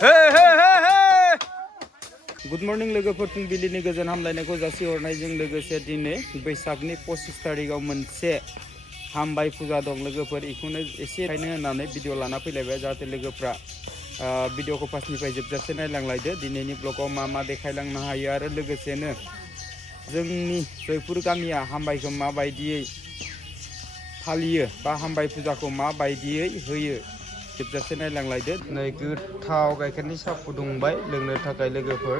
Good morning लोगोफोर फुंबिलिनि गोजोन हामलायनायखौ जासिहरनायजों लोगोसे दिनै बैसागनि 25 तारिखआव मोनसे हामबाय फुजा दं लोगोफोर इखौनो एसे नायनो होननानै भिडिअ लाना फैलायबाय जाहाथे लोगोफ्रा भिडिअखौ फार्स्टनिफ्राय जोबजासे नायलांलायदो दिनैनि ब्लगाव मा मा देखायलांनो हायो आरो लोगोसेनो जोंनि जयपुर गामिया हामबायखौ माबायदियै फालियो बा हामबाय फुजाखौ माबायदियै होयो जोबजासे नायलांलायदो नै गोथाव गाइखेरनि साहा फुदुंबाय लोंनो थाखाय लोगोफोर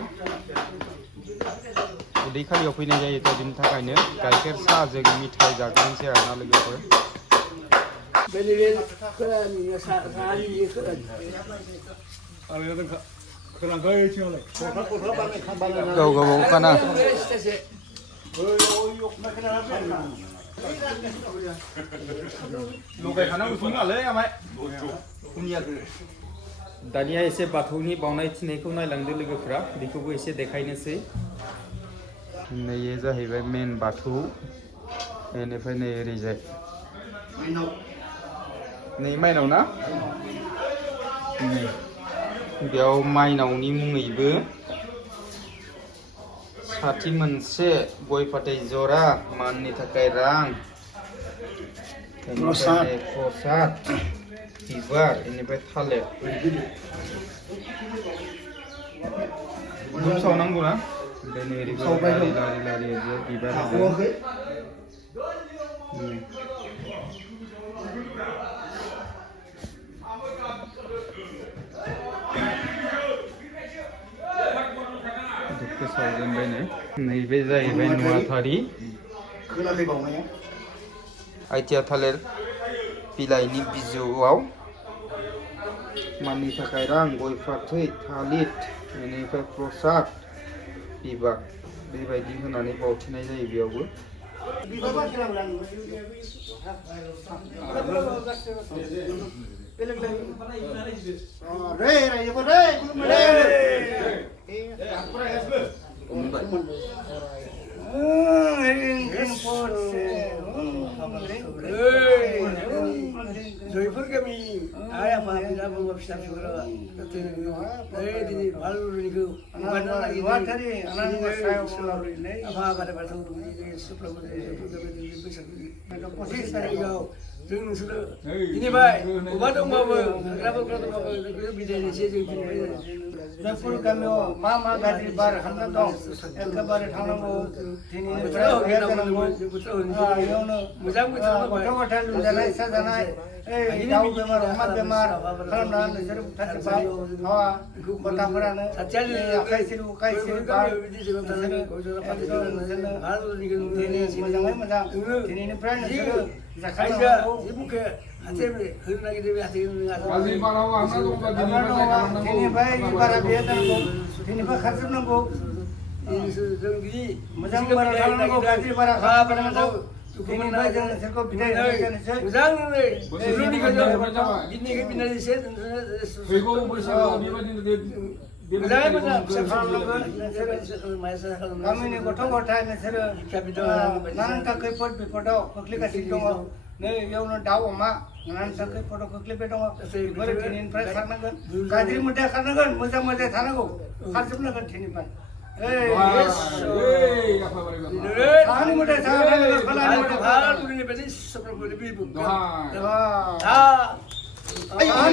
उदै खालियाव फैनाय जायो बिनि थाखायनो गाइखेर साहाजों मिठाइ जाग्रोनोसै आरोना लोगोफोर गाव गावबाव खाना दानिया एसे बाथौनि बावनाय थिनायखौ नायलांदो लोगोफ्रा बेखौबो एसे देखायनोसै नैयो जाहैबाय मेन बाथौ बेनिफ्राय नै ओरैजाय नै माइनाव ना बेयाव माइनावनि मुङैबो साथि मोनसे गय फाथै जरा माननि थाखाय रां प्रसाद बिबार बेनिफ्राय थालिर धुप सावनांगौ ना लारि बिबार धुपखौ सावजेनबायनो नैबे जाहैबाय नुवाथारि आइथिया थालिर बिलाइनि बिजौआव माननि थाखाय रां गय फाथै थालिर बेनिफ्राय प्रसाद बिबार बेबायदि होनानै बावथिनाय जायो बेयावबो जयपुर गामि आइ आफा बिदा फंबाय फिसा फिसौफोरा दिनै भालुरिनिखौ आफा बारे बाथौ बैसागु 25 तारिखआव जों नोंसोरो दिनैबाय बबेबा दंबाबो हाग्राफोरखौ दंबाबो बिदायनोसै जों जयपुर गामियाव मा गाज्रि बार हाबना दं एखेबारे थांनांगौ मोजां गथ' गथाय लोमजानाय साजानाय दाउ बेमार अमा बेमार खालामना नोंसोर बुथारजोब्बाय गथाफोरानो आखाइ सिरि उखाइ सिरि मोजाङै मोजां दिनैनिफ्राय नोंसोरो दिनैनिफ्राय बारा बेयो जानांगौ दिनैनिफ्राय खारजोबनांगौ मोजां बारा थानांगौ गाज्रि बारा खालामनांगौ दिनैनिफ्राय जों नोंसोरखौ बिदाय होनोसै गामिनि गथ' गथाय नोंसोरो नानानथा खैफोद बिपदाव खोख्लैगासिनो दङ नै बेयावनो दाउ अमा नानानथा खैफोदाव खोख्लैबाय दङ बेफोर दिनैनिफ्राय खारनांगोन गाज्रि मोदाया खारनांगोन मोजां मोदाया थानांगौ खारजोबनांगोन दिनैनिफ्राय साहानि मोदाय साहा थानांगोन खोलानि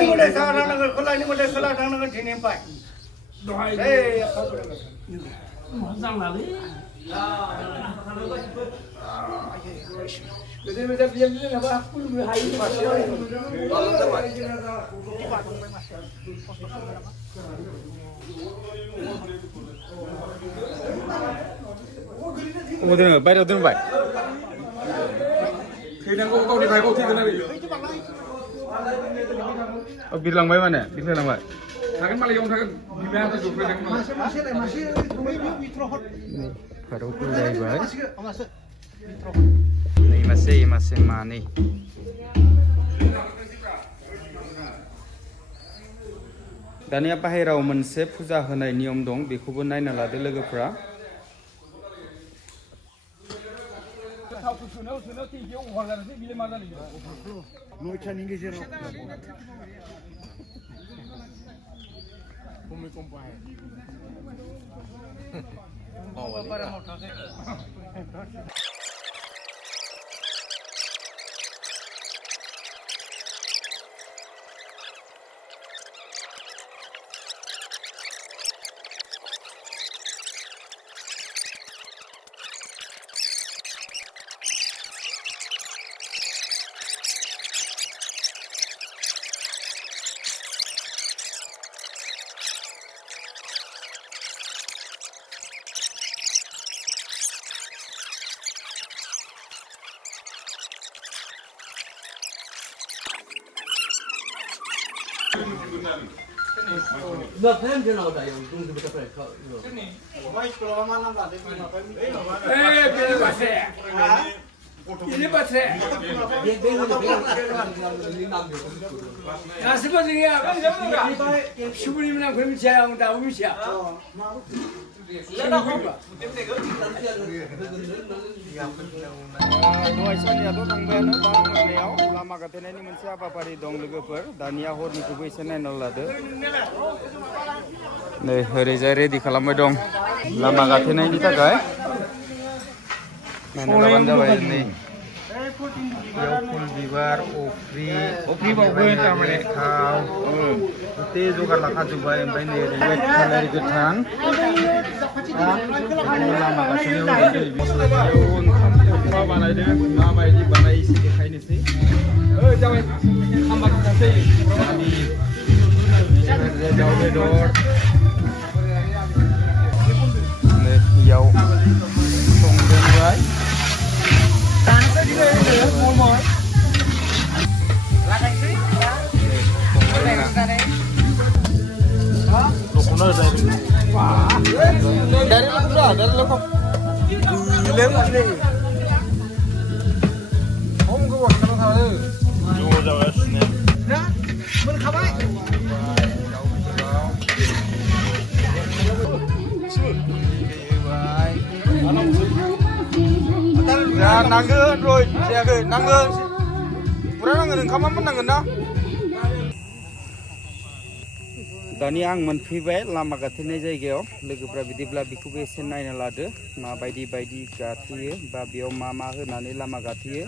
मोदाय साहा थानांगोन खोलानि मोदाय खोला थांनांगोन दिनैनिफ्राय बायराव दोनबाय थैनांगौ गावनि भाइखौ थैगोन आरो बिरलांबाय माने बिरलांबाय थागोन मालाय यावनो थागोन बिमाया जफ्रायदों फारौफोर जाहैबाय नै मासे मानै दानिया बाहेराव मोनसे फुजा होनाय नियम दं बेखौबो नायना लादो लोगोफ्रा Được thêm thế nào tại dùng cái phải khởi rồi. Ê, cái bà xe. Ini bà xe. Ya seperti ya, kan zaman enggak. Sebelum menang kami saya orang tahu bisa. दहाय साननियाथ' थांबायानो दा मोनायाव लामा गाथेनायनि मोनसे हाबाफारि दं लोगोफोर दानिया हरनिखौबो एसे नायना लादो नै ओरैजाय रेडि खालामबाय दं लामा गाथेनायनि थाखाय नायना लाबानो जाबाय नै बेयाव फुल बिबार अफ्रि बावगोन थारमाने थाव गथे जगार लाखाजोब्बाय ओमफ्राय नै ओरै कालार गोथां लामा गाथेनायाव ओंखाम खख्ला बानायदों माबायदि बानायो एसे देखायनोसै जाबाय खामबा खासै दाउ बेदर नै बेयाव संदोंबाय Ya, nanggeun, Roy. Siageun, nanggeun. Urang nanggeun ओंखामा मोननांगोन ना दानिया आं मोनफैबाय लामा गाथेनाय जायगायाव लोगोफ्रा बिदिब्ला बेखौबो एसे नायना लादो माबायदि गाथेयो बा बेयाव मा होनानै लामा गाथेयो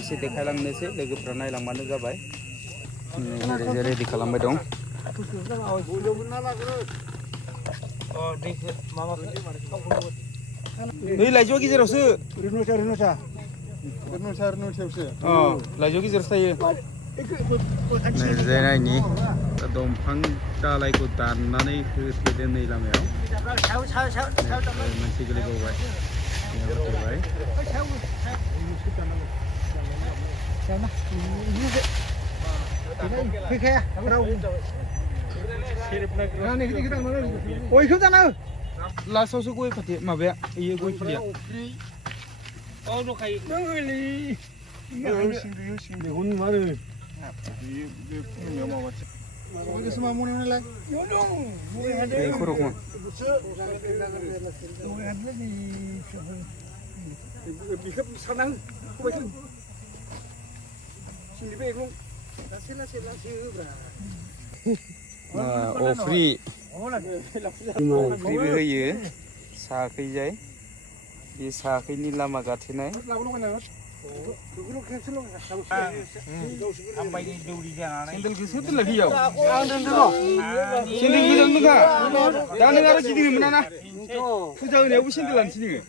एसे देखायलांनोसै लोगोफ्रा नायलांबानो जाबाय ओरैजाय रेडि खालामबाय दं नै लाइजौआ गेजेरावसो लाइजौ गेजेरावसो थायो ओरैजाय नायनि दंफां दालायखौ दाननानै होथेदों नै लामायाव मोनसे गोलैबावबाय गयखौ जाना लास्टआवसो गय फाथै माबाया इयो गय फुलिया अफ्रि अफ्रिबो होयो साखैजाय बे साखैनि लामा गाथेनाय सेन्देलखौ सोदोंलाय बेयाव सेन्देल गोजान नङा दा नों आरो गिदिर मोना ना फुजा होनायावबो सेन्देल लानोसै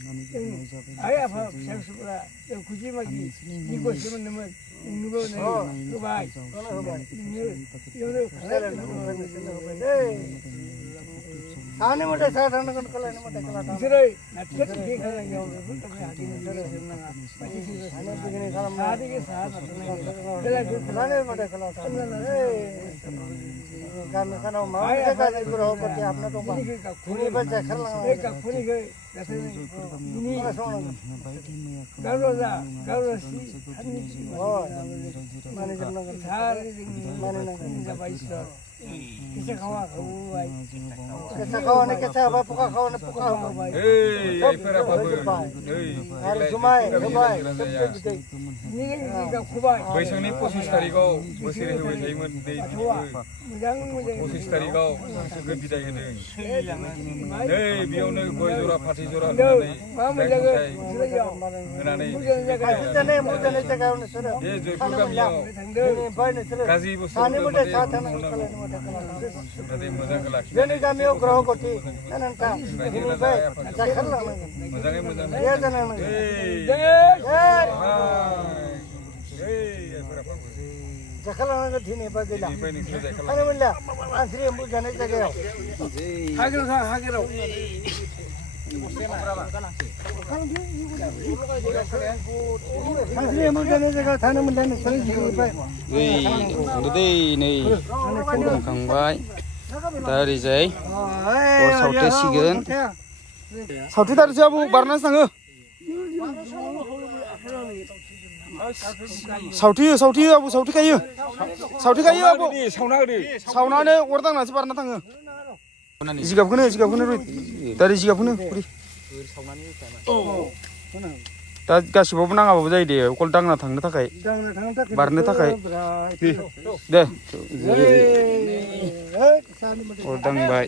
आइ आफा फिसा फिसौफोरा जों खुसि मागि नि गसि मोनदोंमोन नोंनोबो नै होबाय नोंनो बेयावनो आने मोटे साथ आने कौन कला ने मोटे कला बिसोरो नाटक देख रहे हैं और बिल्कुल तक आगे नजर आ रहा है आने बिगने कलम आदि के साथ कला ने मोटे कला काम में खाना माँ से का नहीं करो करके आपने तो खूनी बच्चा कर लगा एक खूनी के जैसे नहीं गारोजा गारोसी माने जब नगर सारे माने नगर बाईसर किसे खावा खाऊ कैसा खाओ ने कैसा हवा पुका खाओ ने पुका हो भाई ए पेरा बाबू अरे घुमाए घुमाए सब कुछ ini ka kubai बैसागनि 25 तारिखआव बोसोरै होबाय थायोमोन दै मोजां मोजां 25 तारिखआव जोङो बिदाय होदों नै बेयावनो गय जरा फाथै जरा मा मोजां होनानै जाने मुझे जगह ने सर ए जयपुर गामियाव ने भाई ने सर गाजी बुस्थु आने मोटे साथ आने कला ने मोटे कला जाते मोजां लाखि जेने गामियाव ग्रह गति ननता ini भाई अच्छा कर लगा मोजाङै मोजां ये जाने जखलाना का धीने पर दिला अरे बोला आंसरी हम जाने जगह हागेरो आंसरी हम जाने जगह थाने में जाने सही जगह पे दै नै खांबाय दा ओरैजाय अर सावथेसिगोन सावथे दारसो आबौ बारनासो थाङो सावथे आबौ सावथे खायो आबौ सावनानै अर दांनासो बारना थाङो जिगाबखौनो रुइ दारि जिगाबखौनो बुरि दा गासिबावबो नाङाबाबो जायो दे अकल दांना थांनो थाखाय बारनो थाखाय दे अर दांबाय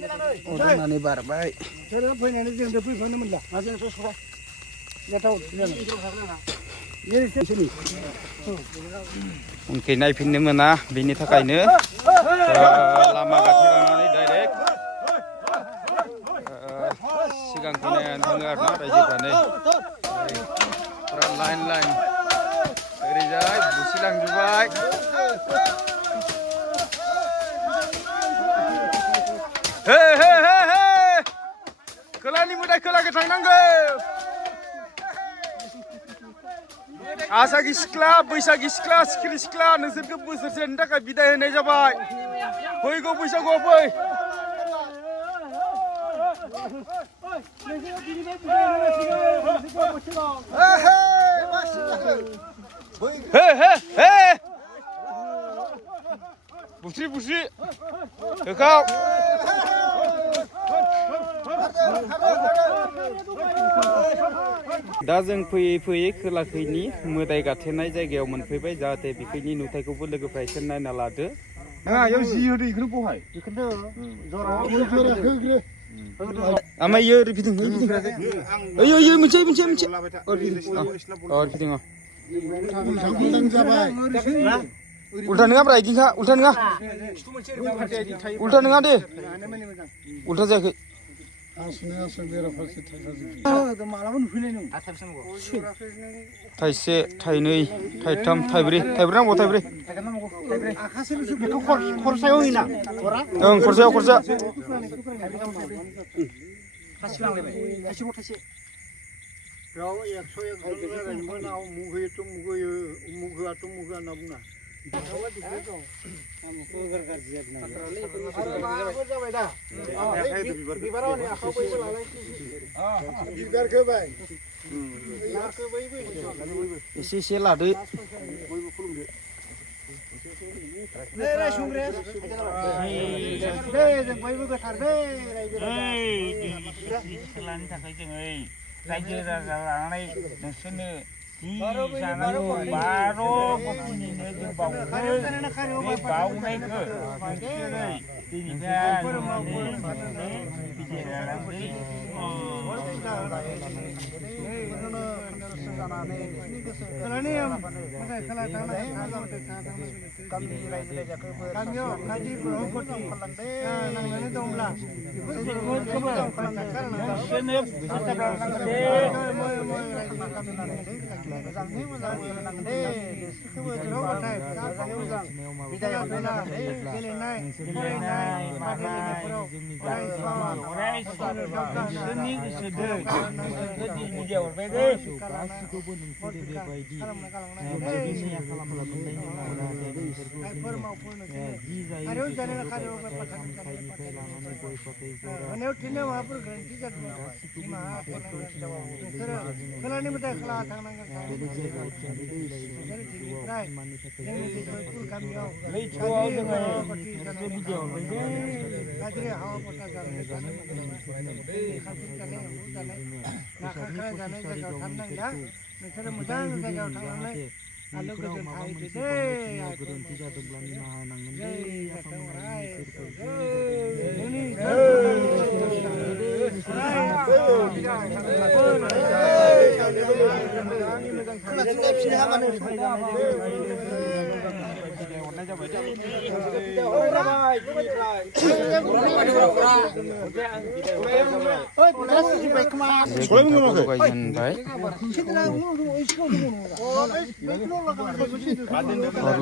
अर दांनानै बारबाय फैनानै जों फैफानो मोनला माजों ससरा जाथाव उनखै नायफिननो मोना बेनि थाखायनो लामा गाथेनानै डाइरेक्ट सिगांखौ नायनानै थाङो आरोना रायजोफ्रानो फुरा लाइन ओरैजाय बुसिलांजोब्बाय हे खोलानि मोदाय खोलाखै थांनांगौ आसागि सिख्ला बैसागि सिख्ला सिखिरि सिख्ला नोंसोरखौ बोसोरसेनि थाखाय बिदाय होनाय जाबाय फैगौ बैसागुआव फै हे बुस्रि होखाव दा जों फैयै खोलाखैनि मोदाय गाथेनाय जायगायाव मोनफैबाय जाहाथे बेखैनि नुथायखौबो लोगोफ्रा एसे नायना लादो याव जि होदो इखौनो बहाय आमाय इयो रिपिटिं ओइ मोनसे रिपिटिं उल्था नङा ब्रा इदिखा उल्था नङा दे उल्था जायाखै थाइसे थाइनै थाइथाम थाइब्रै नांगौ थाइब्रै खरसायाव होयोना ओं खरसा राव 101 मोनाव मुगैयो तो मुगैयो मुगैआ तो मुगैआ होनना बुङा एसे लादो रायजो राजा लानानै नोंसोरनो जानांगौ 12 बोसोरनिनो जों बावो बे बावनायखौ नोंसोरो नोंसोरनो फोसाबलांनांगोन दे गेलेनाय मानाय अराय सम नोंसोरनि गोसो दो नोंसोरखौ दिनबिदिया हरबाय दे गासिखौबो नोंसोरो बेबायदि बायदिसिना खालामलांनायनि उनाव जि जायो खामथाइनिफ्राय लानानै गय फाथै जरा लैथोआव जोङो भिडिअ हरबाय दे नोंसोरो मोजां जायगायाव थांनानै आलो गोजोन थाहैदो दे गोरोन्थि जादोंब्ला निमाहा होनांगोन दे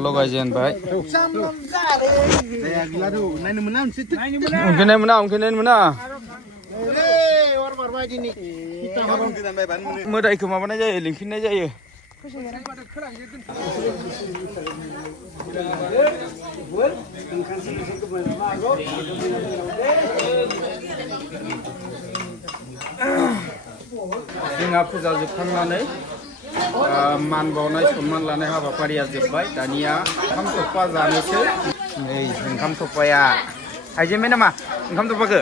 लगायजेनबाय उनखिनाय मोना मोदायखौ माबानाय जायो लिंफिननाय जायो जोंहा फुजा जोबखांनानै मान बावनाय सन्मान लानाय हाबाफारिया जोब्बाय दानिया ओंखाम थफ्फा जानोसै नै ओंखाम थफ्फाया थाइजेनबाय नामा ओंखाम थफ्फाखौ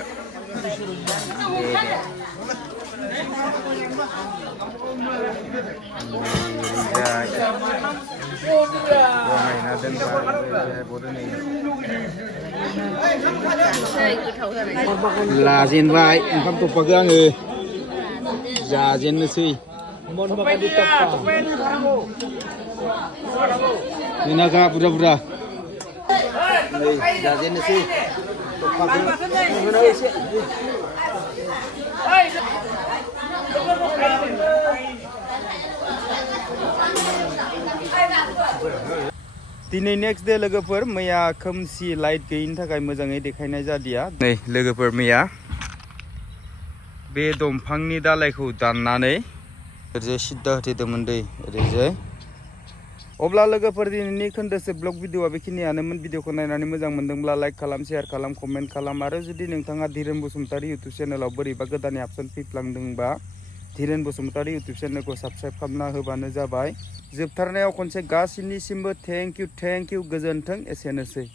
बनायना दोनबाय लाजेनबाय ओंखाम थफ्फाखौ आङो जाजेननोसै जोंनाखा बुरजा बुरजा नै जाजेननोसै दिनै नेक्स्ट डे लोगोफोर मैया खोमसि लाइट गैयिनि थाखाय मोजाङै देखायनाय जादिया नै लोगोफोर मैया बे दंफांनि दालाइखौ दाननानै ओरैजाय सिद्दा होथेदोंमोन दै ओरैजाय अब्ला लोगोफोर दिनैनि खोन्दोसे ब्लग भिडिअआ बेखिनियानोमोन भिडिअखौ नायनानै मोजां मोनदोंब्ला लाइक खालाम शेयार खालाम कमेन्ट खालाम आरो जुदि नोंथाङा धीरेन बसुमतारी इउटुब चेनेलाव बोरैबा गोदानै आपसन फैफ्लांदोंबा धीरेन बसुमतारी इउटुब चेनेलखौ साबस्क्राइब खालामना होबानो जाबाय जोबथारनायाव खनसे गासैनिसिमबो थेंक इउ गोजोन्थों एसेनोसै।